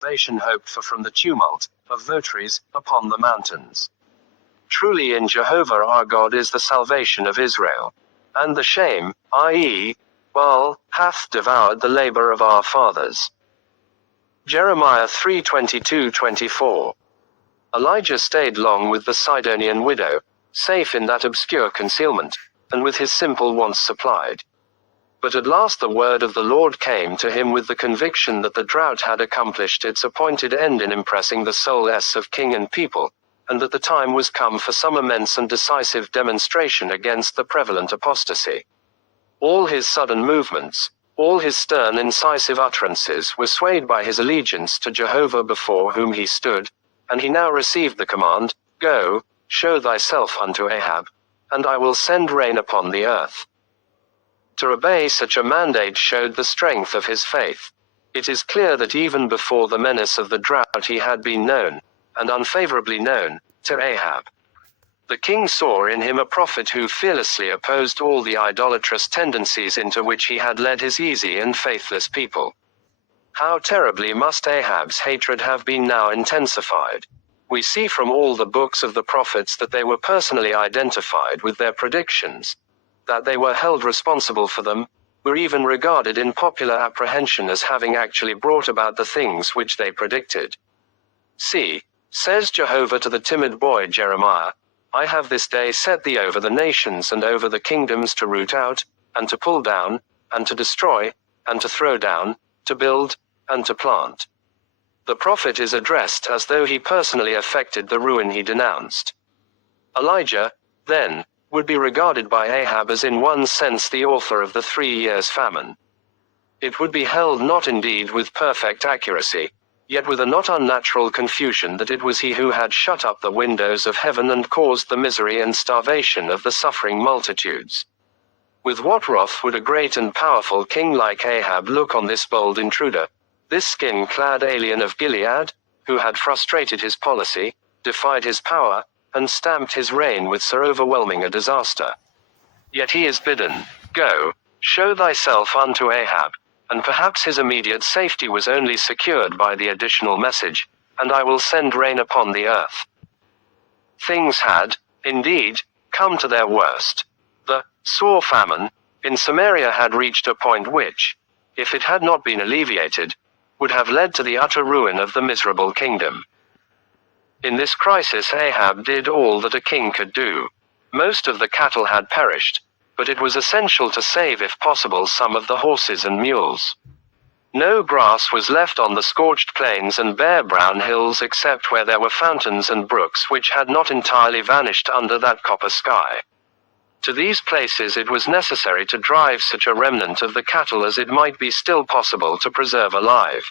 salvation hoped for from the tumult of votaries upon the mountains. Truly in Jehovah our God is the salvation of Israel. And the shame, i.e., Baal, hath devoured the labor of our fathers. Jeremiah 3:22-24. Elijah stayed long with the Sidonian widow, safe in that obscure concealment, and with his simple wants supplied. But at last the word of the Lord came to him with the conviction that the drought had accomplished its appointed end in impressing the souls of king and people, and that the time was come for some immense and decisive demonstration against the prevalent apostasy. All his sudden movements, all his stern incisive utterances were swayed by his allegiance to Jehovah before whom he stood, and he now received the command, Go, show thyself unto Ahab, and I will send rain upon the earth. To obey such a mandate showed the strength of his faith. It is clear that even before the menace of the drought he had been known, and unfavorably known, to Ahab. The king saw in him a prophet who fearlessly opposed all the idolatrous tendencies into which he had led his easy and faithless people. How terribly must Ahab's hatred have been now intensified. We see from all the books of the prophets that they were personally identified with their predictions, that they were held responsible for them, were even regarded in popular apprehension as having actually brought about the things which they predicted. See, says Jehovah to the timid boy Jeremiah, I have this day set thee over the nations and over the kingdoms to root out, and to pull down, and to destroy, and to throw down, to build, and to plant. The prophet is addressed as though he personally effected the ruin he denounced. Elijah, then, would be regarded by Ahab as in one sense the author of the 3 years' famine. It would be held not indeed with perfect accuracy, yet with a not unnatural confusion that it was he who had shut up the windows of heaven and caused the misery and starvation of the suffering multitudes. With what wrath would a great and powerful king like Ahab look on this bold intruder, this skin-clad alien of Gilead, who had frustrated his policy, defied his power, and stamped his reign with so overwhelming a disaster. Yet he is bidden, Go, show thyself unto Ahab, and perhaps his immediate safety was only secured by the additional message, and I will send rain upon the earth. Things had, indeed, come to their worst. The sore famine in Samaria had reached a point which, if it had not been alleviated, would have led to the utter ruin of the miserable kingdom. In this crisis Ahab did all that a king could do. Most of the cattle had perished, but it was essential to save if possible some of the horses and mules. No grass was left on the scorched plains and bare brown hills except where there were fountains and brooks which had not entirely vanished under that copper sky. To these places it was necessary to drive such a remnant of the cattle as it might be still possible to preserve alive.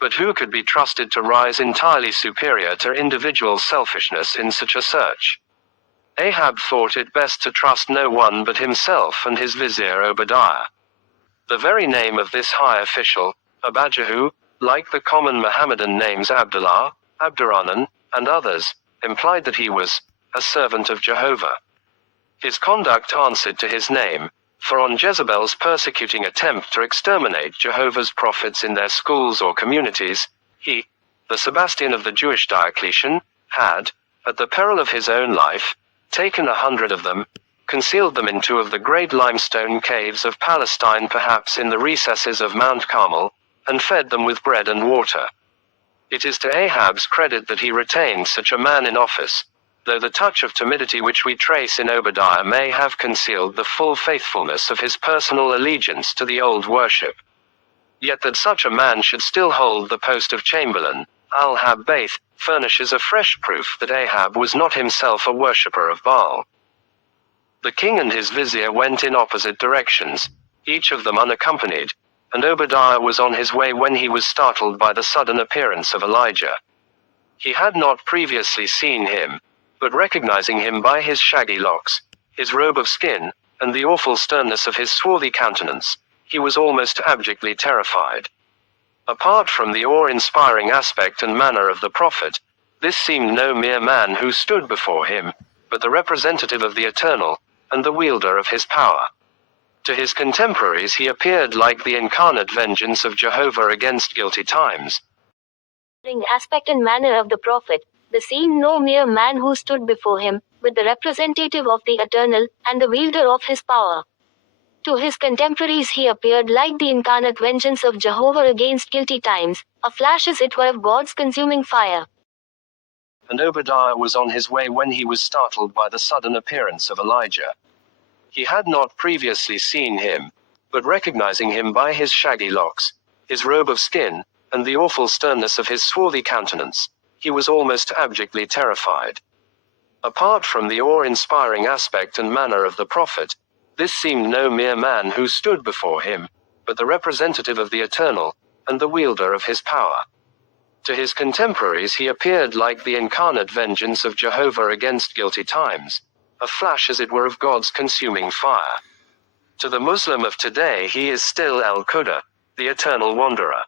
But who could be trusted to rise entirely superior to individual selfishness in such a search? Ahab thought it best to trust no one but himself and his vizier Obadiah. The very name of this high official, Abijah, like the common Mohammedan names Abdullah, Abdurrahman, and others, implied that he was a servant of Jehovah. His conduct answered to his name, for on Jezebel's persecuting attempt to exterminate Jehovah's prophets in their schools or communities, he, the Sebastian of the Jewish Diocletian, had, at the peril of his own life, taken 100 of them, concealed them in 2 of the great limestone caves of Palestine, perhaps in the recesses of Mount Carmel, and fed them with bread and water. It is to Ahab's credit that he retained such a man in office, though the touch of timidity which we trace in Obadiah may have concealed the full faithfulness of his personal allegiance to the old worship. Yet that such a man should still hold the post of chamberlain, al-Habbaith, furnishes a fresh proof that Ahab was not himself a worshipper of Baal. The king and his vizier went in opposite directions, each of them unaccompanied, and Obadiah was on his way when he was startled by the sudden appearance of Elijah. He had not previously seen him, but recognizing him by his shaggy locks, his robe of skin, and the awful sternness of his swarthy countenance, he was almost abjectly terrified. Apart from the awe-inspiring aspect and manner of the prophet, this seemed no mere man who stood before him, but the representative of the Eternal, and the wielder of his power. To his contemporaries he appeared like the incarnate vengeance of Jehovah against guilty times, aspect and manner of the prophet, the seen no mere man who stood before him, but the representative of the eternal, and the wielder of his power. To his contemporaries he appeared like the incarnate vengeance of Jehovah against guilty times, a flash as it were of God's consuming fire. And Obadiah was on his way when he was startled by the sudden appearance of Elijah. He had not previously seen him, but recognizing him by his shaggy locks, his robe of skin, and the awful sternness of his swarthy countenance, he was almost abjectly terrified. Apart from the awe-inspiring aspect and manner of the prophet, this seemed no mere man who stood before him, but the representative of the eternal, and the wielder of his power. To his contemporaries he appeared like the incarnate vengeance of Jehovah against guilty times, a flash as it were of God's consuming fire. To the Muslim of today he is still Al-Quda, the eternal wanderer.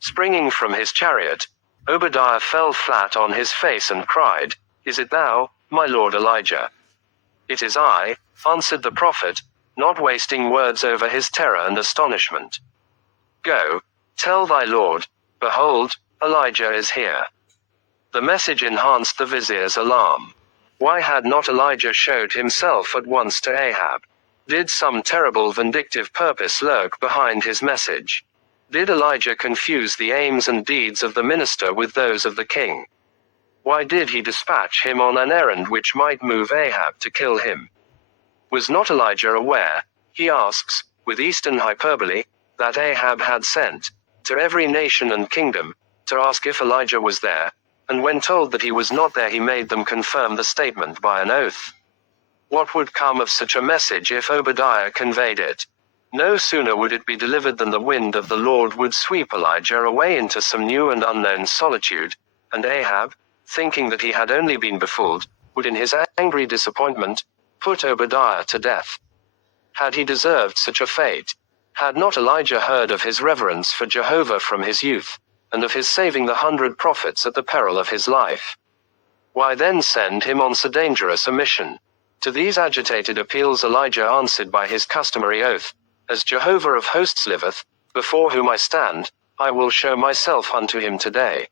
Springing from his chariot, Obadiah fell flat on his face and cried, "Is it thou, my lord Elijah?" "It is I," answered the prophet, not wasting words over his terror and astonishment. "Go, tell thy lord, behold, Elijah is here." The message enhanced the vizier's alarm. Why had not Elijah showed himself at once to Ahab? Did some terrible vindictive purpose lurk behind his message? Did Elijah confuse the aims and deeds of the minister with those of the king? Why did he dispatch him on an errand which might move Ahab to kill him? Was not Elijah aware, he asks, with Eastern hyperbole, that Ahab had sent to every nation and kingdom to ask if Elijah was there, and when told that he was not there he made them confirm the statement by an oath? What would come of such a message if Obadiah conveyed it? No sooner would it be delivered than the wind of the Lord would sweep Elijah away into some new and unknown solitude, and Ahab, thinking that he had only been befooled, would in his angry disappointment, put Obadiah to death. Had he deserved such a fate? Had not Elijah heard of his reverence for Jehovah from his youth, and of his saving the 100 prophets at the peril of his life? Why then send him on so dangerous a mission? To these agitated appeals Elijah answered by his customary oath, "As Jehovah of hosts liveth, before whom I stand, I will show myself unto him today."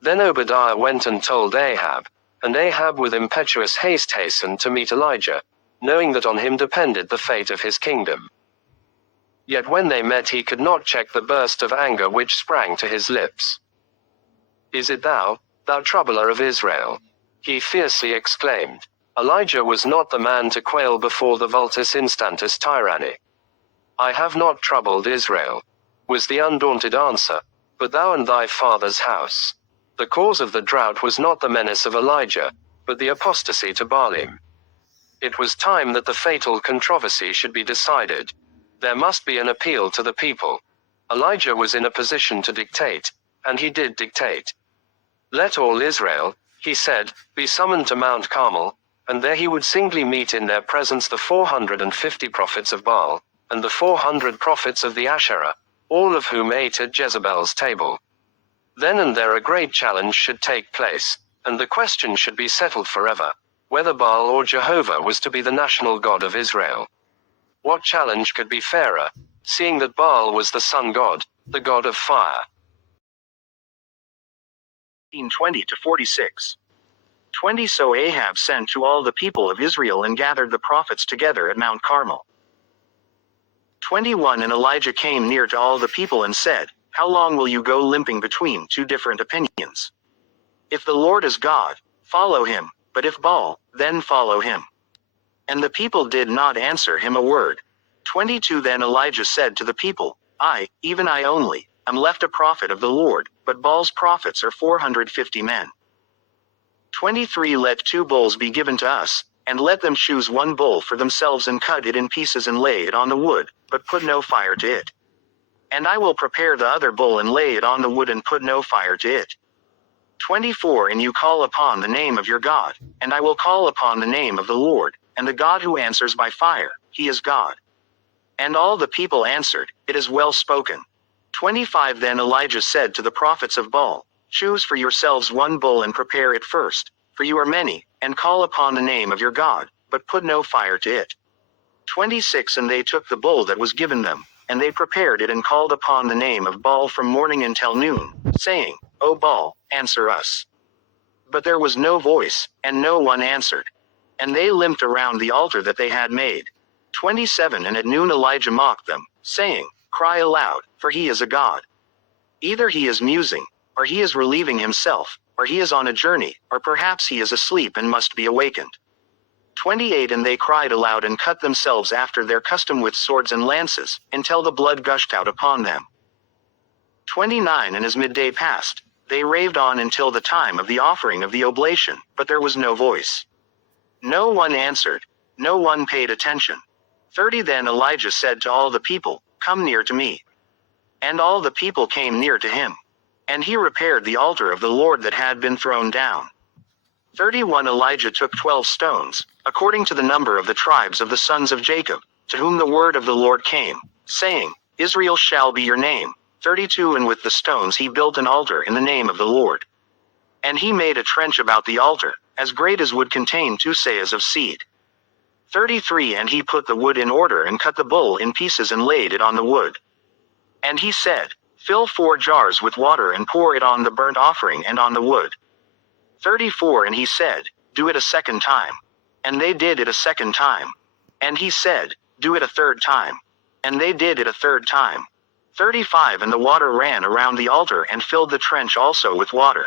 Then Obadiah went and told Ahab, and Ahab with impetuous haste hastened to meet Elijah, knowing that on him depended the fate of his kingdom. Yet when they met he could not check the burst of anger which sprang to his lips. "Is it thou, thou troubler of Israel?" he fiercely exclaimed. Elijah was not the man to quail before the vultus instantis tyranny. "I have not troubled Israel," was the undaunted answer, "but thou and thy father's house." The cause of the drought was not the menace of Elijah, but the apostasy to Baalim. It was time that the fatal controversy should be decided. There must be an appeal to the people. Elijah was in a position to dictate, and he did dictate. "Let all Israel," he said, "be summoned to Mount Carmel, and there he would singly meet in their presence the 450 prophets of Baal, and the 400 prophets of the Asherah, all of whom ate at Jezebel's table. Then and there a great challenge should take place, and the question should be settled forever, whether Baal or Jehovah was to be the national god of Israel. What challenge could be fairer, seeing that Baal was the sun god, the god of fire? 20-46. 20 So Ahab sent to all the people of Israel and gathered the prophets together at Mount Carmel. 21 And Elijah came near to all the people and said, "How long will you go limping between two different opinions? If the Lord is God, follow him, but if Baal, then follow him." And the people did not answer him a word. 22 Then Elijah said to the people, "I, even I only, am left a prophet of the Lord, but Baal's prophets are 450 men." 23 Let 2 bulls be given to us, and let them choose one bull for themselves and cut it in pieces and lay it on the wood, but put no fire to it. And I will prepare the other bull and lay it on the wood and put no fire to it. 24 And you call upon the name of your God, and I will call upon the name of the Lord, and the God who answers by fire, he is God. And all the people answered, "It is well spoken." 25 Then Elijah said to the prophets of Baal, "Choose for yourselves one bull and prepare it first, for you are many, and call upon the name of your God, but put no fire to it." 26 And they took the bull that was given them, and they prepared it and called upon the name of Baal from morning until noon, saying, O Baal, answer us. But there was no voice, and no one answered. And they limped around the altar that they had made. 27 And at noon Elijah mocked them, saying, Cry aloud, for he is a god. Either he is musing, or he is relieving himself, or he is on a journey, or perhaps he is asleep and must be awakened. 28 And they cried aloud and cut themselves after their custom with swords and lances, until the blood gushed out upon them. 29 And as midday passed, they raved on until the time of the offering of the oblation, but there was no voice. No one answered, no one paid attention. 30 Then Elijah said to all the people, Come near to me. And all the people came near to him. And he repaired the altar of the Lord that had been thrown down. 31 Elijah took 12 stones, according to the number of the tribes of the sons of Jacob, to whom the word of the Lord came, saying, Israel shall be your name. 32 And with the stones he built an altar in the name of the Lord. And he made a trench about the altar, as great as would contain 2 seahs of seed. 33 And he put the wood in order and cut the bull in pieces and laid it on the wood. And he said, Fill 4 jars with water and pour it on the burnt offering and on the wood. 34 And he said, Do it a second time. And they did it a second time. And he said, Do it a third time. And they did it a third time. 35 And the water ran around the altar and filled the trench also with water.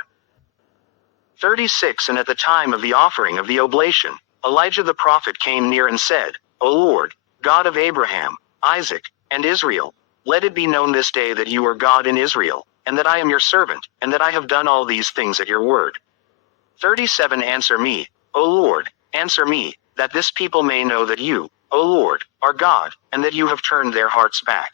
36 And at the time of the offering of the oblation, Elijah the prophet came near and said, O Lord, God of Abraham, Isaac, and Israel, let it be known this day that you are God in Israel, and that I am your servant, and that I have done all these things at your word. 37 Answer me, O Lord, answer me, that this people may know that you, O Lord, are God, and that you have turned their hearts back.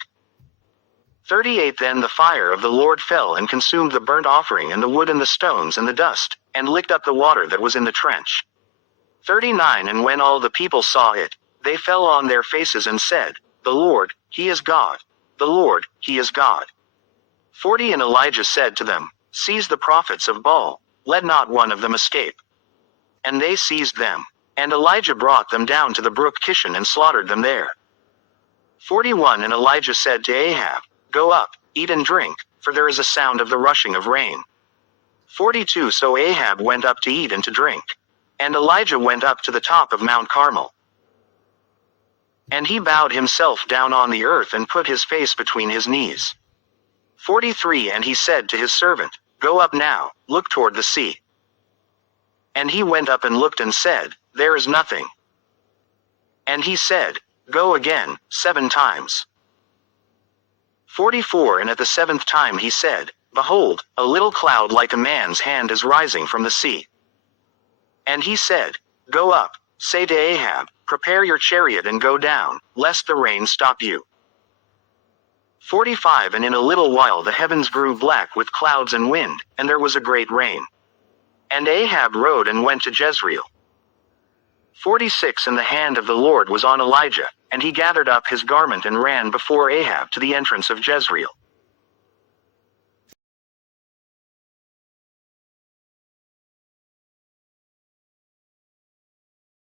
38 Then the fire of the Lord fell and consumed the burnt offering and the wood and the stones and the dust, and licked up the water that was in the trench. 39 And when all the people saw it, they fell on their faces and said, The Lord, He is God. The Lord, He is God. 40 And Elijah said to them, Seize the prophets of Baal, let not one of them escape. And they seized them. And Elijah brought them down to the brook Kishon and slaughtered them there. 41 And Elijah said to Ahab, Go up, eat and drink, for there is a sound of the rushing of rain. 42 So Ahab went up to eat and to drink. And Elijah went up to the top of Mount Carmel. And he bowed himself down on the earth and put his face between his knees. 43 And he said to his servant, Go up now, look toward the sea. And he went up and looked and said, There is nothing. And he said, Go again, 7 times. 44 And at the 7th time he said, Behold, a little cloud like a man's hand is rising from the sea. And he said, Go up, say to Ahab, Prepare your chariot and go down, lest the rain stop you. 45 And in a little while the heavens grew black with clouds and wind, and there was a great rain. And Ahab rode and went to Jezreel. 46 And the hand of the Lord was on Elijah, and he gathered up his garment and ran before Ahab to the entrance of Jezreel.